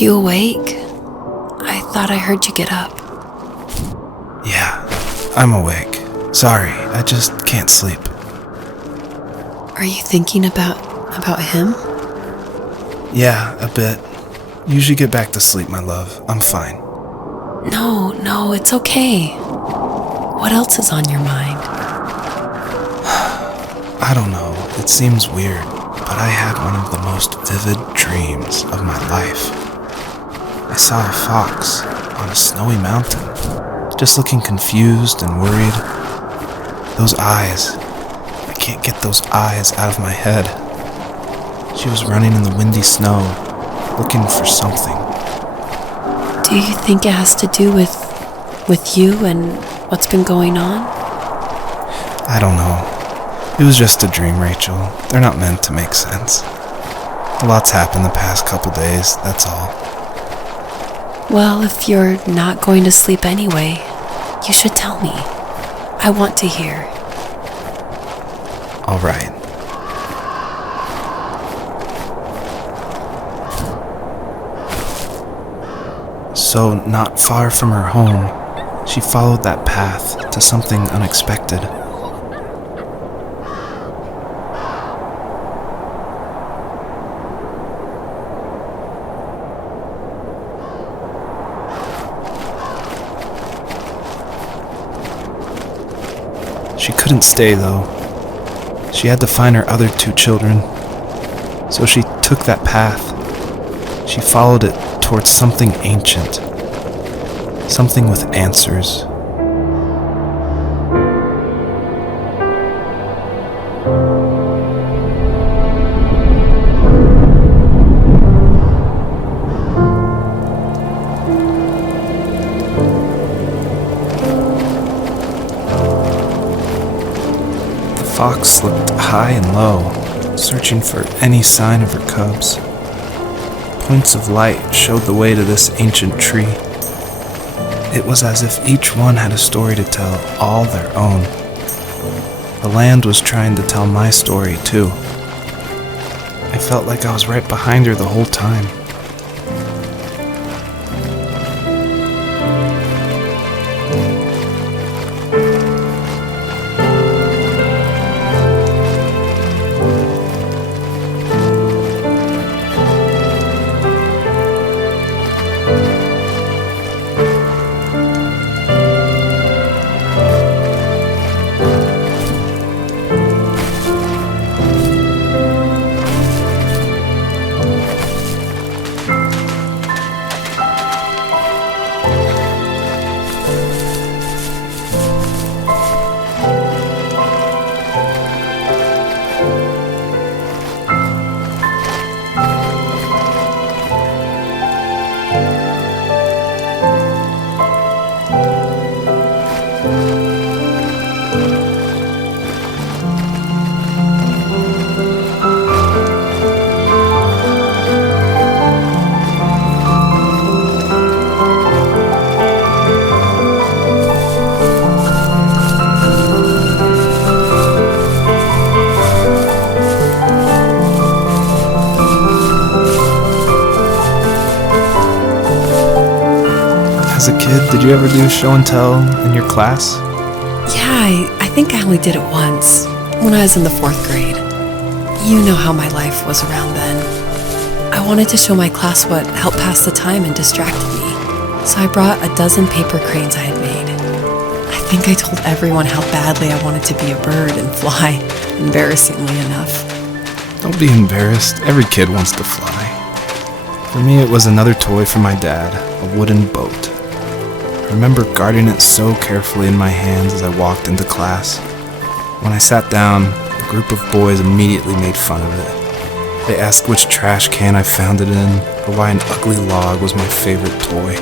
you awake? I thought I heard you get up. Yeah, I'm awake. Sorry, I just can't sleep. Are you thinking about him? Yeah, a bit. Usually get back to sleep, my love. I'm fine. No, it's okay. What else is on your mind? I don't know. It seems weird, but I had one of the most vivid dreams of my life. I saw a fox on a snowy mountain, just looking confused and worried. Those eyes. I can't get those eyes out of my head. She was running in the windy snow, looking for something. Do you think it has to do with you and what's been going on? I don't know. It was just a dream, Rachel. They're not meant to make sense. A lot's happened the past couple days, that's all. Well, if you're not going to sleep anyway, you should tell me. I want to hear. All right. So, not far from her home, she followed that path to something unexpected. She couldn't stay, though. She had to find her other 2 children. So she took that path. She followed it towards something ancient. Something with answers. The fox looked high and low, searching for any sign of her cubs. Points of light showed the way to this ancient tree. It was as if each one had a story to tell, all their own. The land was trying to tell my story, too. I felt like I was right behind her the whole time. As a kid, did you ever do show and tell in your class? Yeah, I think I only did it once, when I was in the 4th grade. You know how my life was around then. I wanted to show my class what helped pass the time and distracted me, so I brought a dozen paper cranes I had made. I think I told everyone how badly I wanted to be a bird and fly, embarrassingly enough. Don't be embarrassed. Every kid wants to fly. For me, it was another toy from my dad, a wooden boat. I remember guarding it so carefully in my hands as I walked into class. When I sat down, a group of boys immediately made fun of it. They asked which trash can I found it in, or why an ugly log was my favorite toy.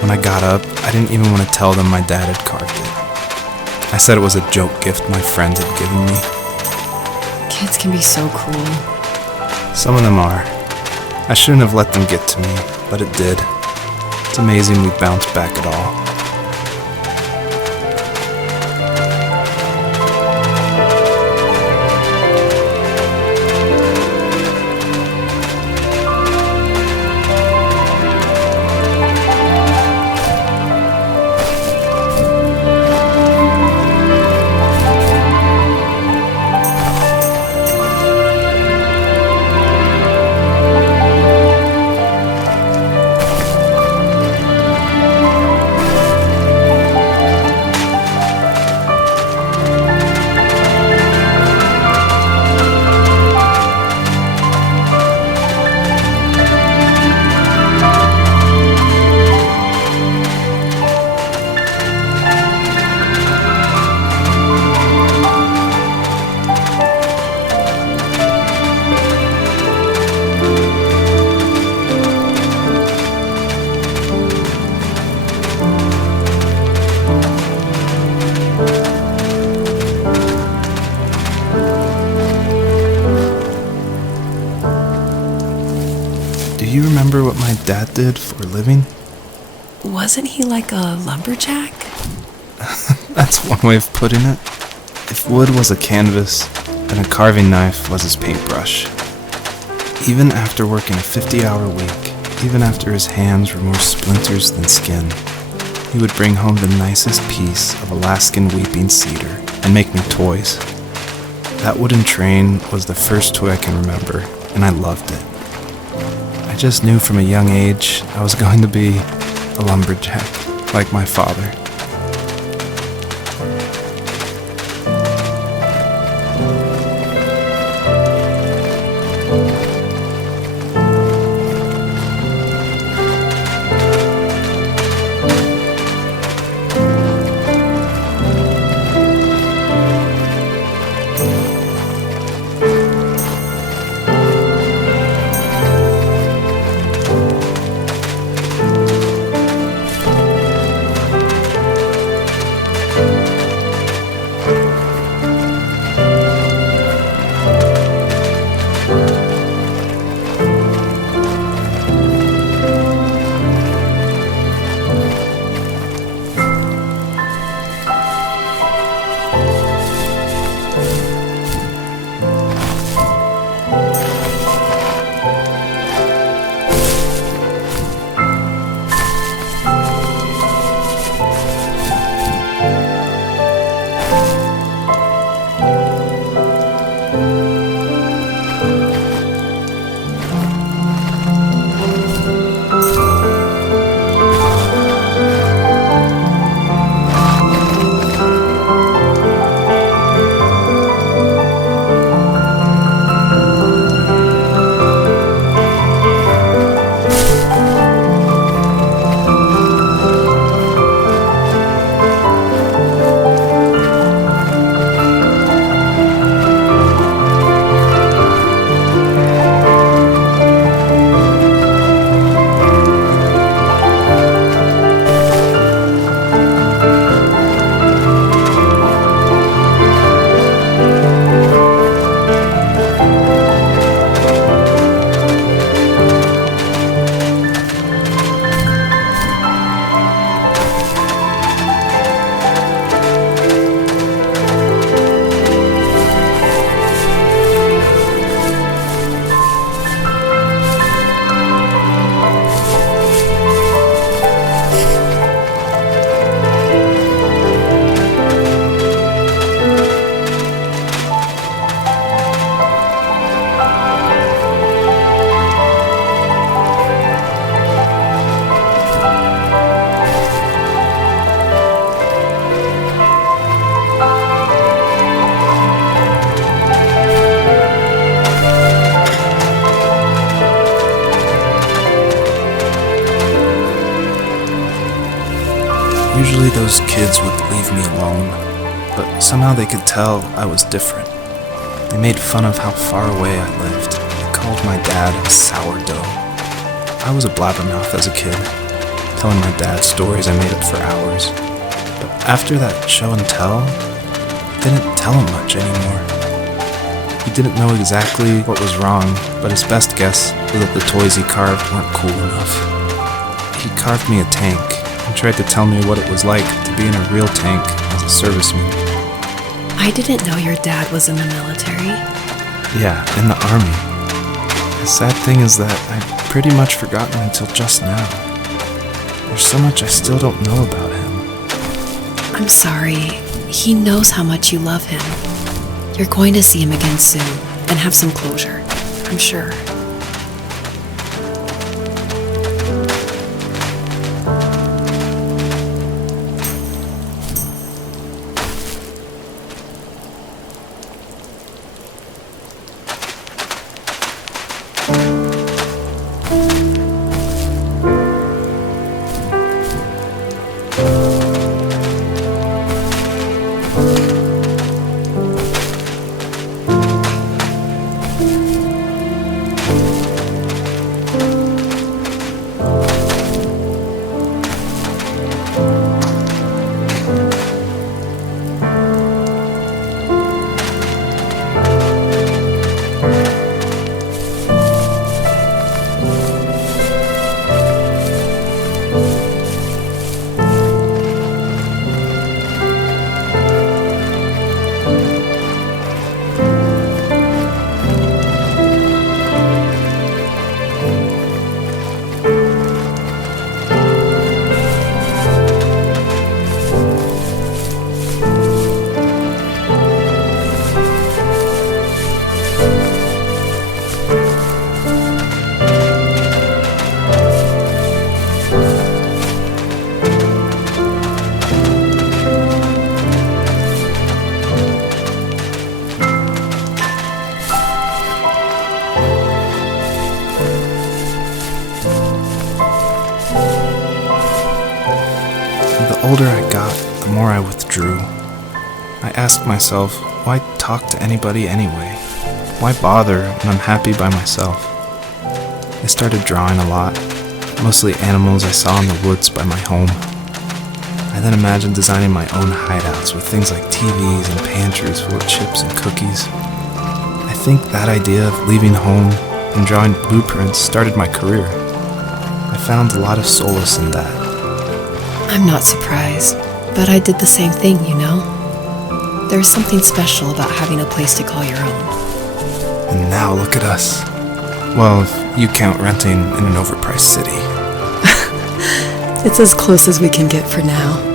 When I got up, I didn't even want to tell them my dad had carved it. I said it was a joke gift my friends had given me. Kids can be so cruel. Some of them are. I shouldn't have let them get to me, but it did. It's amazing we bounced back at all. you remember what my dad did for a living? Wasn't he like a lumberjack? That's one way of putting it. If wood was a canvas, then a carving knife was his paintbrush. Even after working a 50-hour week, even after his hands were more splinters than skin, he would bring home the nicest piece of Alaskan weeping cedar and make me toys. That wooden train was the first toy I can remember, and I loved it. I just knew from a young age I was going to be a lumberjack, like my father. Usually those kids would leave me alone, but somehow they could tell I was different. They made fun of how far away I lived. They called my dad sourdough. I was a blabbermouth as a kid, telling my dad stories I made up for hours. But after that show and tell, I didn't tell him much anymore. He didn't know exactly what was wrong, but his best guess was that the toys he carved weren't cool enough. He carved me a tank and tried to tell me what it was like to be in a real tank as a serviceman. I didn't know your dad was in the military. Yeah, in the army. The sad thing is that I'd pretty much forgotten until just now. There's so much I still don't know about him. I'm sorry. He knows how much you love him. You're going to see him again soon and have some closure, I'm sure. the older I got, the more I withdrew. I asked myself, why talk to anybody anyway? Why bother when I'm happy by myself? I started drawing a lot, mostly animals I saw in the woods by my home. I then imagined designing my own hideouts with things like TVs and pantries full of chips and cookies. I think that idea of leaving home and drawing blueprints started my career. I found a lot of solace in that. I'm not surprised, but I did the same thing, you know? There's something special about having a place to call your own. And now look at us. Well, if you count renting in an overpriced city. It's as close as we can get for now.